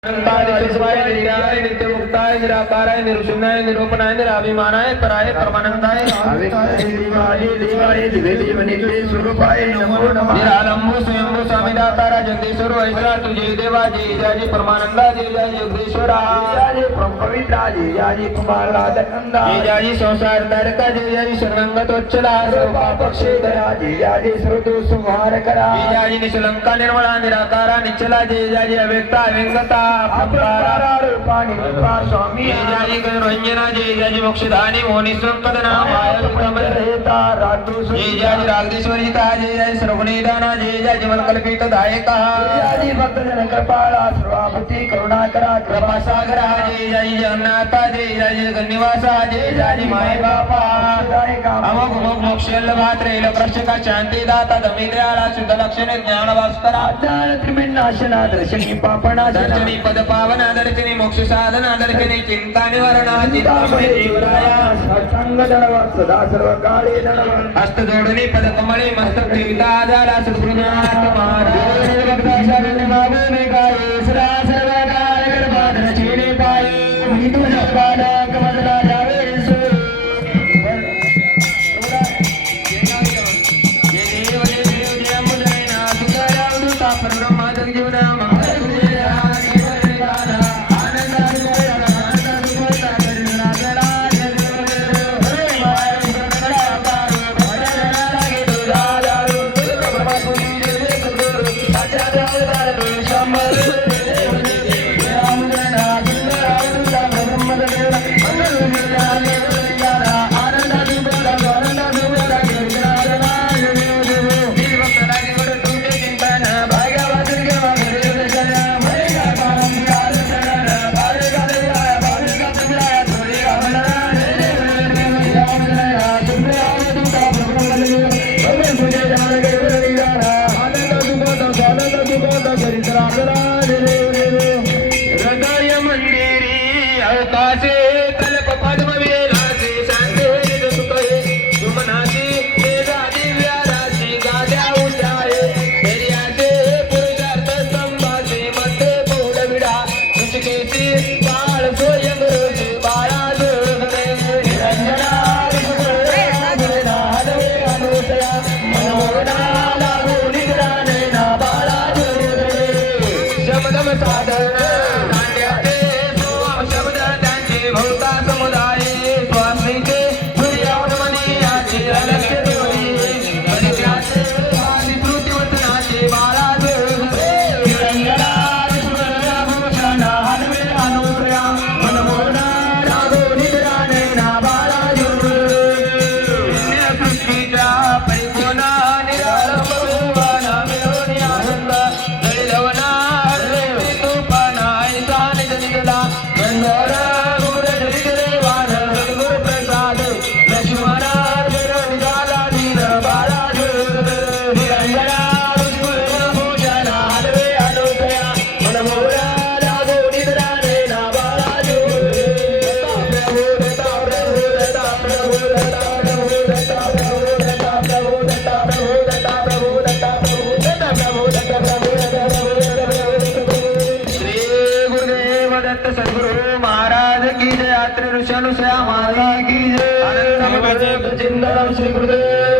Tentang disesuaikan dengan itu. निराय निराकाराय निरुशून्याय निरूपणाय निराभिमानाय पराय परमानंदाय निरालंबु स्वयंभू स्वामी दातारा जगदीश्वर ऐसा तुझे देवा जय परमानंदा जय जय जय जय संसार जय जय करा जय निर्मला निराकारा निचला जय जय अव्यक्ता अव्यंगता मोक्षदानी जय जय सर्वणीदाना जय जय जीवनकल्पित दायका भक्तजन कृपाला सर्वाभूति करुणाकरा कृपा सागरा। जय जय जगन्नाथा जय जय जय जय माय बापा। अमोघ अमोघ मोक्षलभा त्रैल प्रक्षका शुद्ध लक्षण ज्ञान भास्करा। दर्शनी पद पावना दर्शनी मोक्ष साधना दर्शनी चिंता निवारणा चिंतामणी धनवा सदा सर्व काळे धनवा हस्त जोडणी पद कमळे मस्तक ठेविता आधारा सद्गुरुनाथ महाराज भक्ता शरण मागणे गाये सदा सर्व काळ गर्भाधन छेडे पाये मी तुझ्या पालक ഹൃദയ മന്ദിരി അവകാശ பதம சாதன शनुषया माता की जय. जिंदाराम श्री गुरुदेव